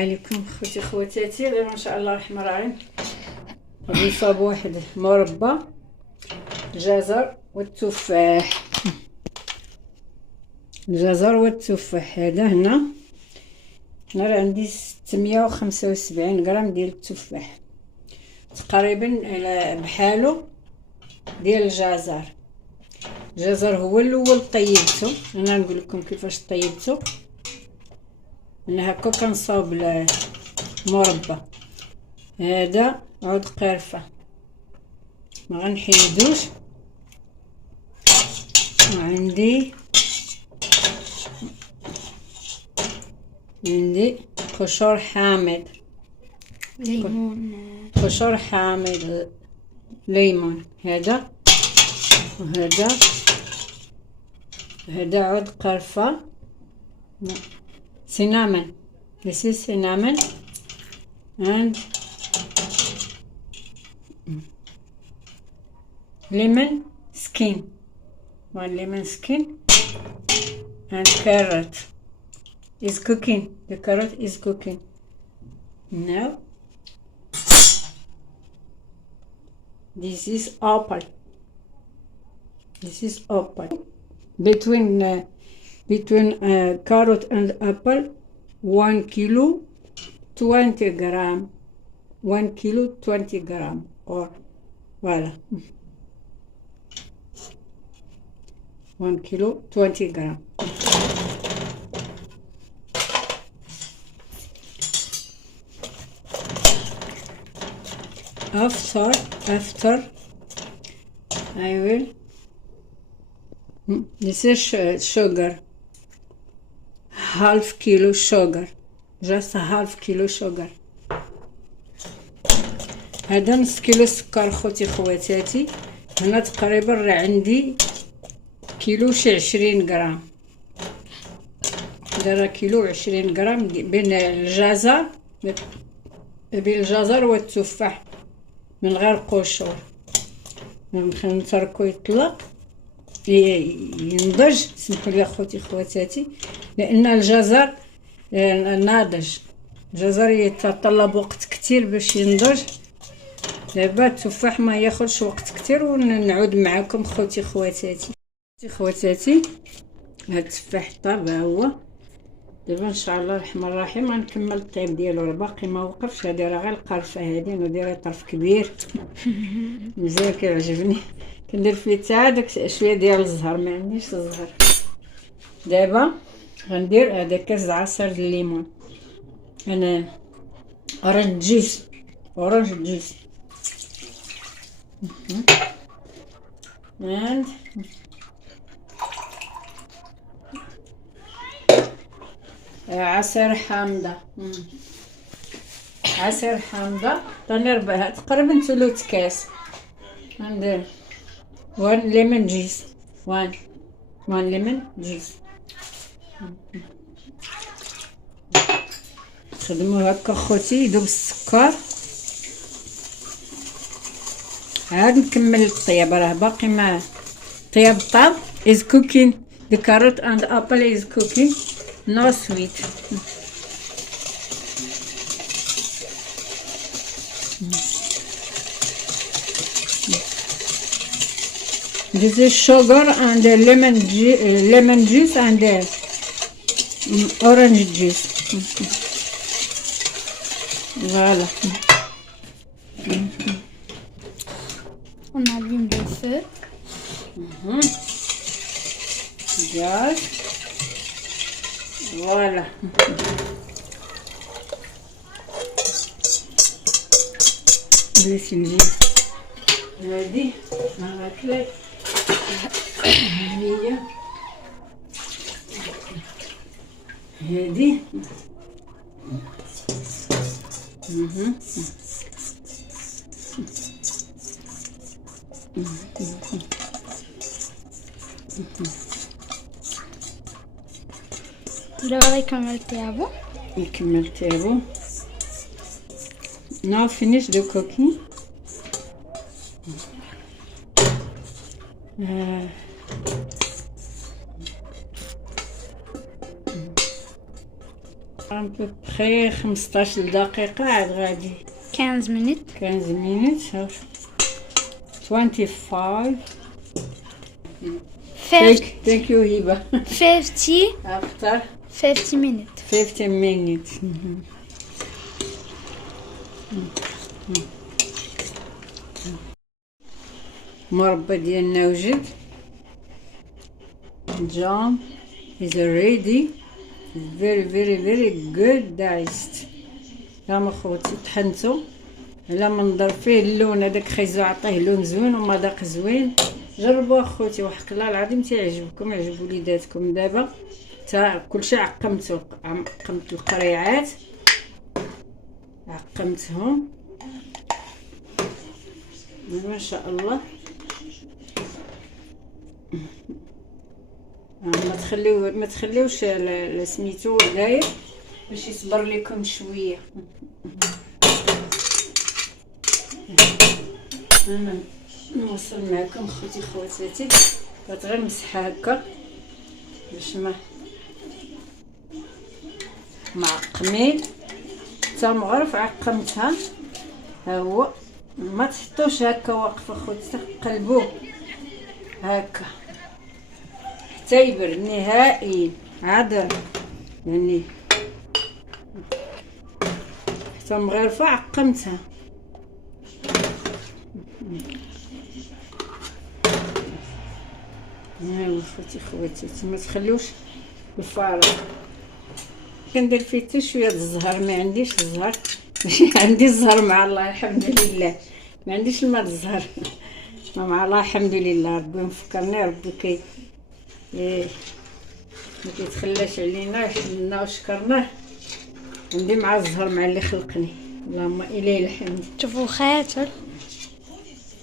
عليكم خوتي خواتاتي. دابا ان شاء الله الرحمن الرحيم غادي نصاوب واحد مربى الجزر والتفاح. الجزر والتفاح هذا هنا راه عندي 675 غرام ديال التفاح، تقريبا على بحالو ديال الجزر. الجزر هو الاول طيبته، انا نقول لكم كيفاش طيبته. انا هكا كنصاوب المربى. هذا عود قرفه ما غنحيدوش، وعندي قشور حامض، ليمون، قشور حامض، ليمون. هذا وهذا، هذا عود قرفه، cinnamon. This is cinnamon and lemon skin. One lemon skin and carrot is cooking. The carrot is cooking now. This is apple. This is apple. Between carrot and apple, 1 kilo 20 gram. 1 kilo 20 gram. Or voilà. 1 kilo 20 gram. After I will. This is sugar. Half kilo sugar. Just a half kilo sugar. هذا نص كيلو سكر خوتي خواتاتي. هنا تقريبا راه عندي كيلو شي 20 غرام. هذا راه كيلو 20 غرام بين الجزر والتفاح من غير قشور. نتركو يطلق ينضج. سمحوا لي اخوتي خواتاتي، لان الجزر ناضج، الجزر يتطلب وقت كتير باش ينضج. دابا التفاح ما ياخذش وقت كتير، ونعود معكم خوتي خواتاتي. هاد التفاح طاب ها هو. دابا ان شاء الله الرحمن الرحيم غنكمل الطيب ديالو، راه باقي ما وقفش. هادي راه غير القرفه هادي، نديرها طرف كبير مزيان كيعجبني. كندير فيه حتى داك شويه ديال الزهر، ما عنديش الزهر. دابا غندير هذا كاس عصير الليمون. انا اورانج جوس and عصير حامضه. عصير حامضه تنربها تقريبا ثلث كاس. ندير 1 ليمون جوس. 1 ليمون جوس. خدموا هكا خوتي يذوب السكر. عاد نكمل الطياب، راه باقي ما طياب. طاب is cooking. The carrot and apple is cooking. No sweet. This is sugar and lemon juice and orange juice. Voilà. On allume le feu. Gaz. Voilà. باش نجيب هادي الماكلة هي هادي. دابا غيكمل طيابو. يكمل طيابو. Now finish the cooking. بخي 15 دقيقة عاد غادي. 15 minutes. 15 minutes. 25. Thank you هبة. 50. After 50 minutes. 15 minutes. مربى ديالنا وجد. Jam is ready. very good diced. يا خوتي طحنتو على ما نضرب فيه اللون هذاك خيزو عطيه لون زوين ومذاق زوين. جربوا اخوتي وحق الله العظيم تيعجبكم، يعجب وليداتكم. دابا تا كلشي عقمت القريعات، عقمتهم ما شاء الله. ما تخليوش سميتو داير باش يصبر لكم شويه. انا نوصل معكم خوتي خواتاتي، بغيت غير نمسحها هكا باش ما معقمين. حتى مغرف عقمتها، ها هو. ما تحطوش هكا واقفه خوتي، قلبوه هكا حتى يبرد نهائيا عاد يعني. حتى مغرفه عقمتها. ها خوتي خواتاتي ما تخليوش الفارغ. كندير فيه حتى شويه د الزهر، ما عنديش الزهر ماشي عندي الزهر مع الله الحمد لله، ما عنديش الماء الزهر مع الله الحمد لله. ربي مفكرني، ربي ما كيتخلاش علينا، حمدنا وشكرناه. عندي مع الزهر مع اللي خلقني، اللهم اليه الحمد. شوفوا خاتل.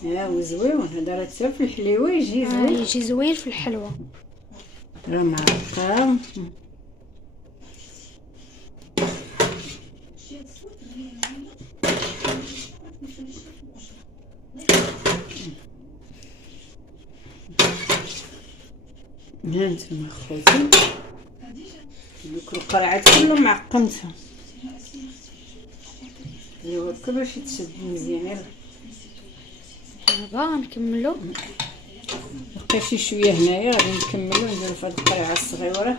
هو زوين هذا، راه حتى في الحليوه يجي زوين. يجي زوين في الحلوه. راه معقم. هانتوما خوتي دوك القرعات كلهم معقمتهم. ايوا هكا باش يتشد مزيان. دابا غنكملو. بقى شي شويه هنايا غادي نكملو، نديرو في هاد القرعه الصغيره